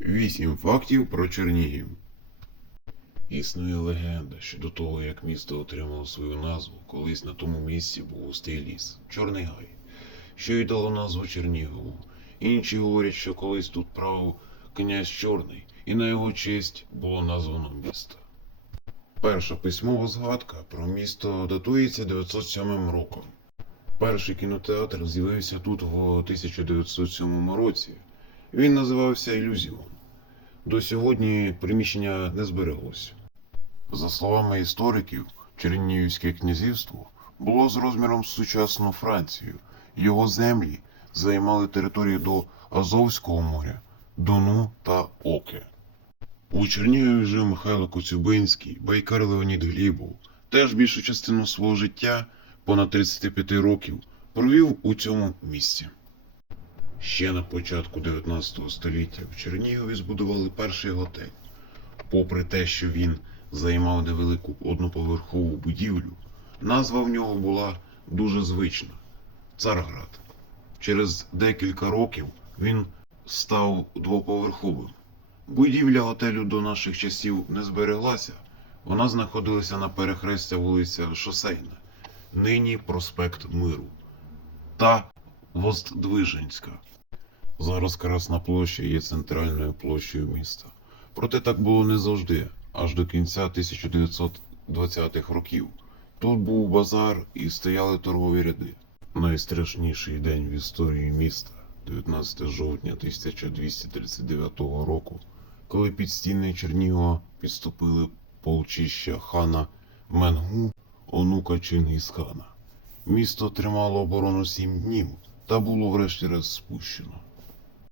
Вісім фактів про Чернігів. Існує легенда, що до того, як місто отримало свою назву, колись на тому місці був густий ліс, Чорний Гай, що й дало назву Чернігову. Інші говорять, що колись тут правив князь Чорний, і на його честь було названо місто. Перша письмова згадка про місто датується 907 роком. Перший кінотеатр з'явився тут в 1907 році. Він називався Ілюзіон. До сьогодні приміщення не збереглося. За словами істориків, Чернігівське князівство було з розміром сучасну Францію. Його землі займали території до Азовського моря, Дону та Оке. У Чернігові жив Михайло Коцюбинський, байкар Леонід Глібов. Теж більшу частину свого життя, понад 35 років, провів у цьому місці. Ще на початку 19 століття в Чернігові збудували перший готель. Попри те, що він займав невелику одноповерхову будівлю, назва в нього була дуже звична Царград. Через декілька років він став двоповерховим. Будівля готелю до наших часів не збереглася. Вона знаходилася на перехрестя вулиця Шосейна, нині проспект Миру та Воздвиженська. Зараз Красна площа є центральною площею міста. Проте так було не завжди, аж до кінця 1920-х років. Тут був базар і стояли торгові ряди. Найстрашніший день в історії міста 19 жовтня 1239 року, коли під стіни Чернігова підступили полчища хана Менгу, онука Чингісхана. Місто тримало оборону сім днів та було врешті-решт спущено.